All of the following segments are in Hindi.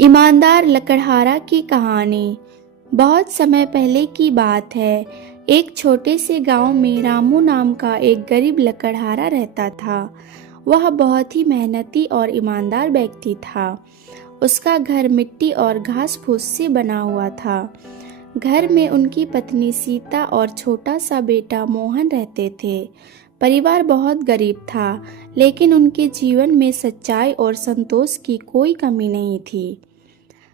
ईमानदार लकड़हारा की कहानी। बहुत समय पहले की बात है। एक छोटे से गांव में रामू नाम का एक गरीब लकड़हारा रहता था। वह बहुत ही मेहनती और ईमानदार व्यक्ति था। उसका घर मिट्टी और घास फूस से बना हुआ था। घर में उनकी पत्नी सीता और छोटा सा बेटा मोहन रहते थे। परिवार बहुत गरीब था, लेकिन उनके जीवन में सच्चाई और संतोष की कोई कमी नहीं थी।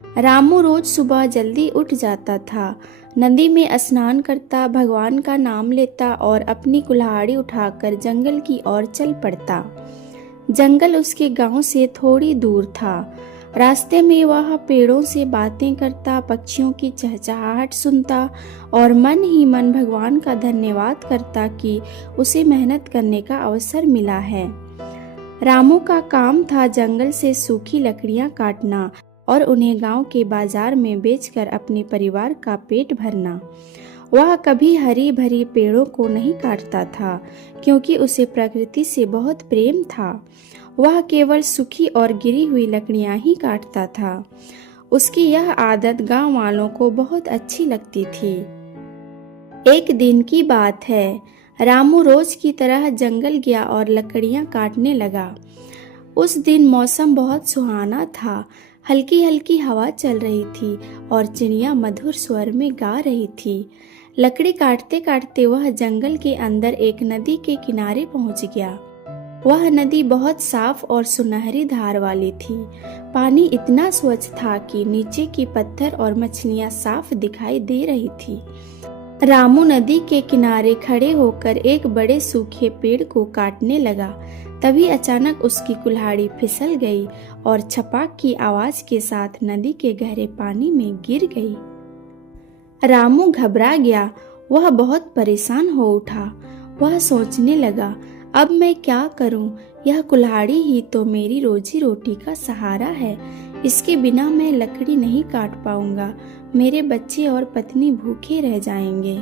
रामू रोज सुबह जल्दी उठ जाता था, नदी में स्नान करता, भगवान का नाम लेता और अपनी कुल्हाड़ी उठाकर जंगल की ओर चल पड़ता। जंगल उसके गांव से थोड़ी दूर था। रास्ते में वह पेड़ों से बातें करता, पक्षियों की चहचहाहट सुनता और मन ही मन भगवान का धन्यवाद करता कि उसे मेहनत करने का अवसर मिला है। रामू का काम था जंगल से सूखी लकड़ियां काटना और उन्हें गांव के बाजार में बेचकर अपने परिवार का पेट भरना। वह कभी हरी भरी पेड़ों को नहीं काटता था, क्योंकि उसे प्रकृति से बहुत प्रेम था। वह केवल सूखी और गिरी हुई लकड़ियां ही काटता था। उसकी यह आदत गांव वालों को बहुत अच्छी लगती थी। एक दिन की बात है। रामू रोज की तरह जंगल गया और लकड़ियां काटने लगा। उस दिन मौसम बहुत सुहाना था। हल्की हल्की हवा चल रही थी और चिड़िया मधुर स्वर में गा रही थी। लकड़ी काटते काटते वह जंगल के अंदर एक नदी के किनारे पहुंच गया। वह नदी बहुत साफ और सुनहरी धार वाली थी। पानी इतना स्वच्छ था कि नीचे की पत्थर और मछलियां साफ दिखाई दे रही थी। रामू नदी के किनारे खड़े होकर एक बड़े सूखे पेड़ को काटने लगा। तभी अचानक उसकी कुल्हाड़ी फिसल गई और छपाक की आवाज के साथ नदी के गहरे पानी में गिर गई। रामू घबरा गया। वह बहुत परेशान हो उठा। वह सोचने लगा, अब मैं क्या करूं? यह कुल्हाड़ी ही तो मेरी रोजी रोटी का सहारा है। इसके बिना मैं लकड़ी नहीं काट पाऊंगा। मेरे बच्चे और पत्नी भूखे रह जाएंगे।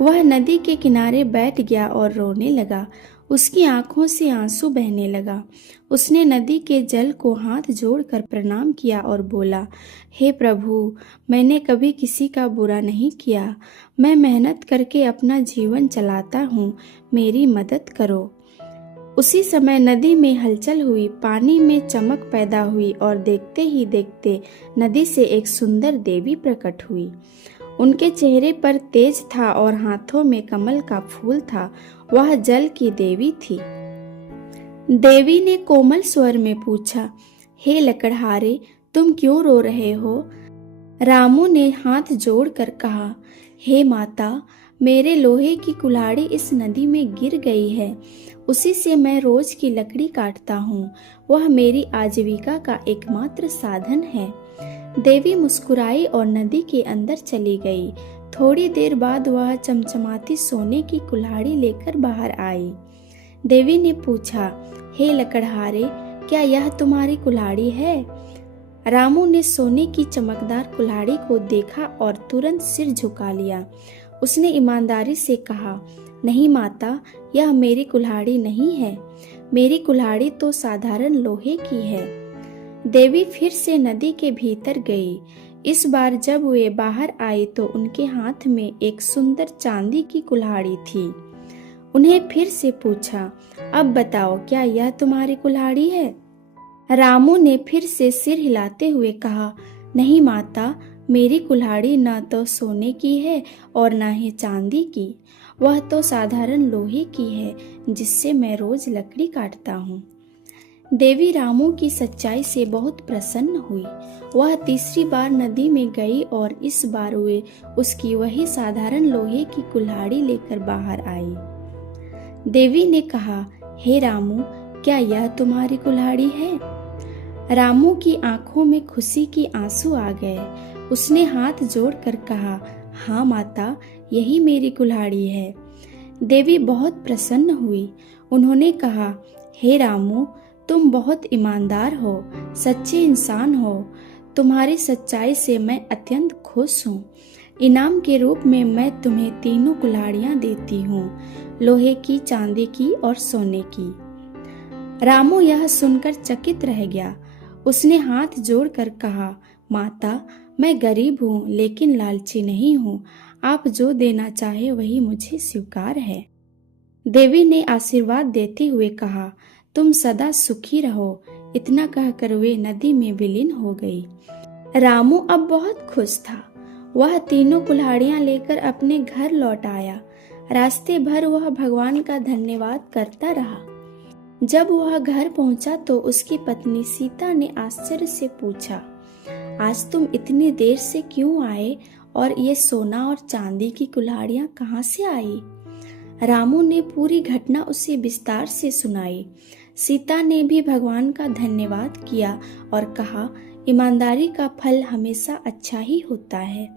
वह नदी के किनारे बैठ गया और रोने लगा। उसकी आंखों से आंसू बहने लगा। उसने नदी के जल को हाथ जोड़कर प्रणाम किया और बोला, हे प्रभु, मैंने कभी किसी का बुरा नहीं किया। मैं मेहनत करके अपना जीवन चलाता हूँ, मेरी मदद करो। उसी समय नदी में हलचल हुई, पानी में चमक पैदा हुई और देखते ही देखते नदी से एक सुंदर देवी प्रकट हुई। उनके चेहरे पर तेज था और हाथों में कमल का फूल था। वह जल की देवी थी। देवी ने कोमल स्वर में पूछा, हे लकड़हारे, तुम क्यों रो रहे हो? रामू ने हाथ जोड़कर कहा, हे माता, मेरे लोहे की कुल्हाड़ी इस नदी में गिर गई है। उसी से मैं रोज की लकड़ी काटता हूँ। वह मेरी आजीविका का एकमात्र साधन है। देवी मुस्कुराई और नदी के अंदर चली गई। थोड़ी देर बाद वह चमचमाती सोने की कुल्हाड़ी लेकर बाहर आई। देवी ने पूछा, हे लकड़हारे, क्या यह तुम्हारी कुल्हाड़ी है? रामू ने सोने की चमकदार कुल्हाड़ी को देखा और तुरंत सिर झुका लिया। उसने ईमानदारी से कहा, नहीं माता, यह मेरी कुल्हाड़ी नहीं है। मेरी कुल्हाड़ी तो साधारण लोहे की है। देवी फिर से नदी के भीतर गई। इस बार जब वे बाहर आई तो उनके हाथ में एक सुंदर चांदी की कुल्हाड़ी थी। उन्हें फिर से पूछा, अब बताओ, क्या यह तुम्हारी कुल्हाड़ी है? रामू ने फिर से सिर हिलाते हुए कहा, नहीं माता, मेरी कुल्हाड़ी न तो सोने की है और न ही चांदी की। वह तो साधारण लोहे की है, जिससे मैं रोज लकड़ी काटता हूँ। देवी रामू की सच्चाई से बहुत प्रसन्न हुई। वह तीसरी बार नदी में गई और इस बार वे उसकी वही साधारण लोहे की कुल्हाड़ी लेकर बाहर आई। देवी ने कहा, हे रामू, क्या यह तुम्हारी कुल्हाड़ी है? रामू की आंखों में खुशी की आंसू आ गए। उसने हाथ जोड़कर कहा, हाँ माता, यही मेरी कुल्हाड़ी है। देवी बहुत प्रसन्न हुई। उन्होंने कहा, हे रामू, तुम बहुत ईमानदार हो, सच्चे इंसान हो। तुम्हारी सच्चाई से मैं अत्यंत खुश हूँ। इनाम के रूप में मैं तुम्हें तीनों कुल्हाड़ियाँ देती हूँ, लोहे की, चांदी की और सोने की। रामू यह सुनकर चकित रह गया। उसने हाथ जोड़कर कहा, माता, मैं गरीब हूँ लेकिन लालची नहीं हूँ। आप जो देना चाहे वही मुझे स्वीकार है। देवी ने आशीर्वाद देते हुए कहा, तुम सदा सुखी रहो। इतना कहकर वे नदी में विलीन हो गई। रामू अब बहुत खुश था। वह तीनों कुल्हाड़ियां लेकर अपने घर लौट आया। रास्ते भर वह भगवान का धन्यवाद करता रहा। जब वह घर पहुंचा तो उसकी पत्नी सीता ने आश्चर्य से पूछा, आज तुम इतनी देर से क्यों आए और ये सोना और चांदी की कुल्हाड़ियां कहाँ से आई? रामू ने पूरी घटना उसे विस्तार से सुनाई। सीता ने भी भगवान का धन्यवाद किया और कहा, ईमानदारी का फल हमेशा अच्छा ही होता है।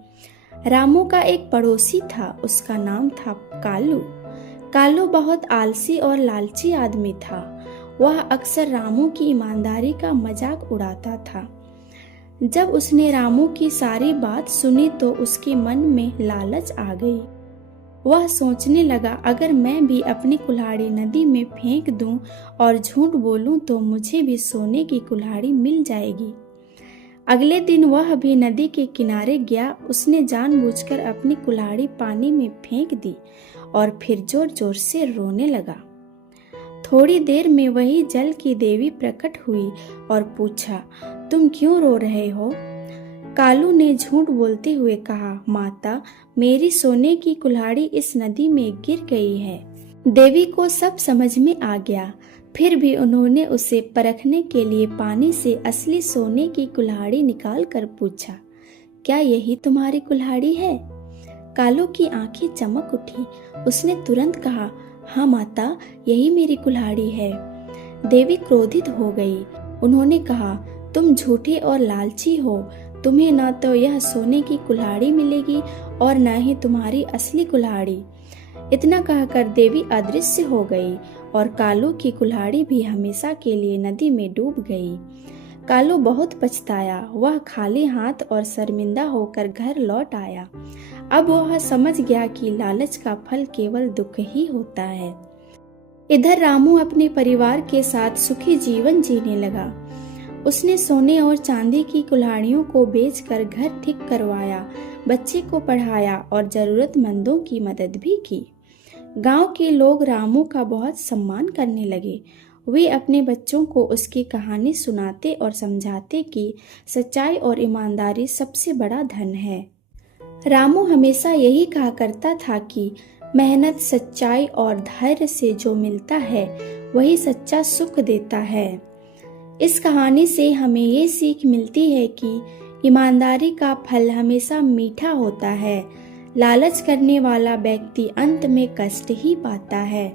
रामू का एक पड़ोसी था, उसका नाम था कालू। कालू बहुत आलसी और लालची आदमी था। वह अक्सर रामू की ईमानदारी का मजाक उड़ाता था। जब उसने रामू की सारी बात सुनी तो उसके मन में लालच आ गई। वह सोचने लगा, अगर मैं भी अपनी कुल्हाड़ी नदी में फेंक दूं और झूठ बोलूं तो मुझे भी सोने की कुल्हाड़ी मिल जाएगी। अगले दिन वह भी नदी के किनारे गया। उसने जानबूझकर अपनी कुल्हाड़ी पानी में फेंक दी और फिर जोर जोर से रोने लगा। थोड़ी देर में वही जल की देवी प्रकट हुई और पूछा, तुम क्यों रो रहे हो? कालू ने झूठ बोलते हुए कहा, माता, मेरी सोने की कुल्हाड़ी इस नदी में गिर गई है। देवी को सब समझ में आ गया। फिर भी उन्होंने उसे परखने के लिए पानी से असली सोने की कुल्हाड़ी निकाल कर पूछा, क्या यही तुम्हारी कुल्हाड़ी है? कालू की आंखें चमक उठी। उसने तुरंत कहा, हाँ माता, यही मेरी कुल्हाड़ी है। देवी क्रोधित हो गई। उन्होंने कहा, तुम झूठे और लालची हो। तुम्हें न तो यह सोने की कुल्हाड़ी मिलेगी और न ही तुम्हारी असली कुल्हाड़ी। इतना कहकर देवी अदृश्य हो गई और कालू की कुल्हाड़ी भी हमेशा के लिए नदी में डूब गई। कालू बहुत पछताया। वह खाली हाथ और शर्मिंदा होकर घर लौट आया। अब वह समझ गया कि लालच का फल केवल दुख ही होता है। इधर रामू अपने परिवार के साथ सुखी जीवन जीने लगा। उसने सोने और चांदी की कुल्हाड़ियों को बेचकर घर ठीक करवाया, बच्चे को पढ़ाया और जरूरतमंदों की मदद भी की। गांव के लोग रामू का बहुत सम्मान करने लगे। वे अपने बच्चों को उसकी कहानी सुनाते और समझाते कि सच्चाई और ईमानदारी सबसे बड़ा धन है। रामू हमेशा यही कहा करता था कि मेहनत, सच्चाई और धैर्य से जो मिलता है वही सच्चा सुख देता है। इस कहानी से हमें ये सीख मिलती है कि ईमानदारी का फल हमेशा मीठा होता है। लालच करने वाला व्यक्ति अंत में कष्ट ही पाता है।